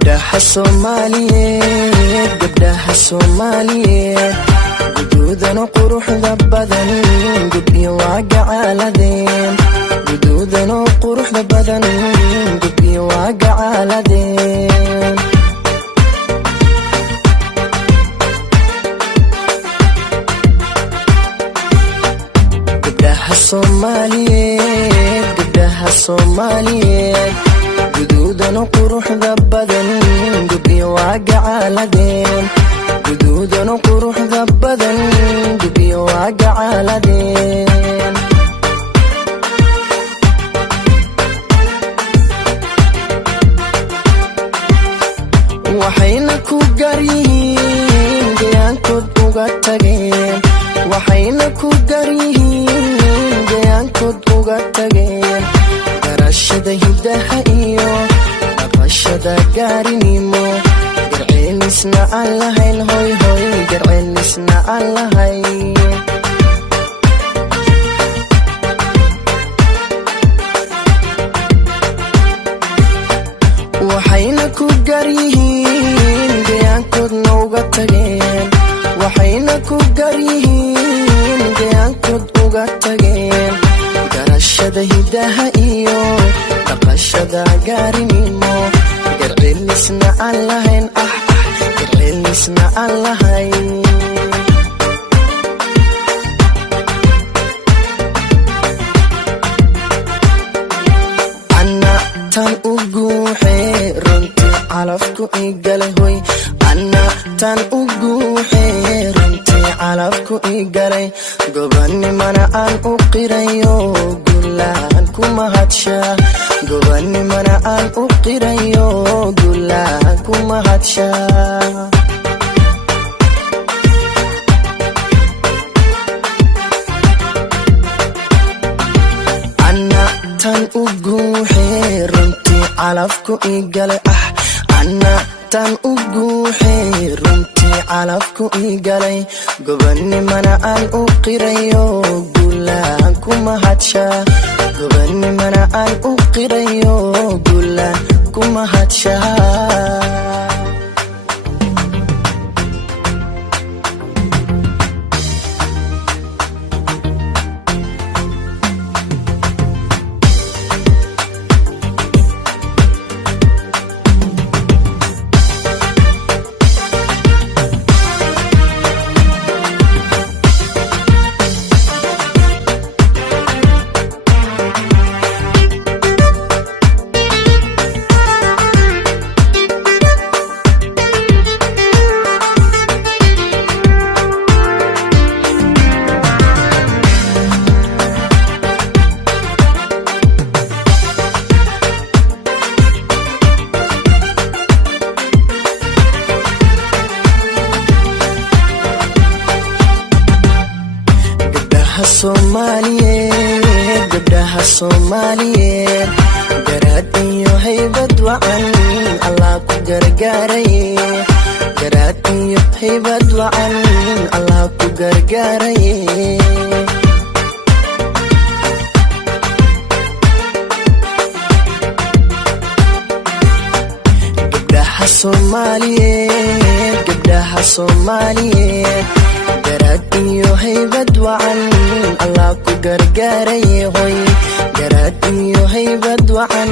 gabdhaha Soomaaliyeed guduudan oo quruxda badan gudbiyo waa gacaaladeen guduudan oo quruxda badan gudbiyo waa gacaaladeen gabdhaha Soomaaliyeed guduudan oo quruxda badan gudbiyo waa gacaaladeen guduudan oo quruxda badan gudbiyo waa gacaaladeen waxayna ku garyihiin deegaankood uga tageen waxayna ku garyihiin deegaankood uga tageen garashada hidaha iyo dhaqashada gaarinimo garceelisna aan lahayn hoy hoy garceelisna aan lahayn waxayna ku garyihiin deegaankoodna uga tageen waxayna ku garyihiin deegaankood uga tageen garashada hidaha iyo dhaqashada gaarinimo garceelisna aan lahayn garceelisna aan lahayn ana tan u guuxee runtii calafku igalay hoy ana tan u guuxee runtii calafku igalay gobanimana aan u qirayo gulaan ku mahadshaa gobanimana aan u qirayo gulaan ku mahadshaa ana tan u guuxee runtii calafku igalay ana tan u guuxee runtii calafku igalay gobanimana aan u qirayo gulaan ku mahadshaa gobanimana aan u qirayo gulaan ku mahadshaa gabdhaha Soomaaliyeed garaad iyo haybad wacan Allah ku gargaaraye garaad iyo haybad wacan Allah ku gargaaraye gabdhaha Soomaaliyeed garaad iyo haybad wacan Allah ku gargaaraye hoy garaad iyo haybad wacan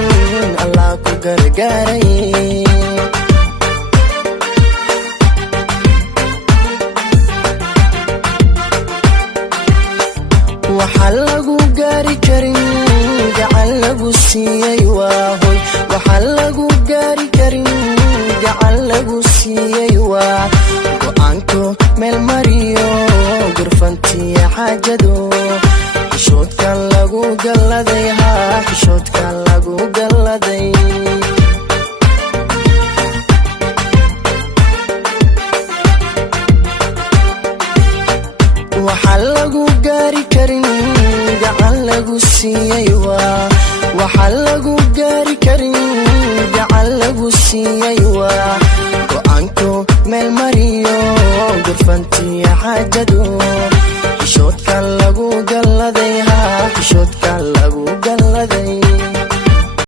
Allah ku gargaaraye waxaa lagu gaari karin gacan lagu siiyey waa hoy waxaa lagu gaari karin gacan lagu siiyey waa go'aanko meel mariyo gurfantiya xaajado xishoodkan lagu galladay xishoodkan lagu galladay waxaa lagu gaari karin gacan lagu siiyey waa waxaa lagu gaari karin gacan lagu siiyey waa go'aanko meel mariyo gurfantiya xaajado xishoodkan lagu galladay xishoodkan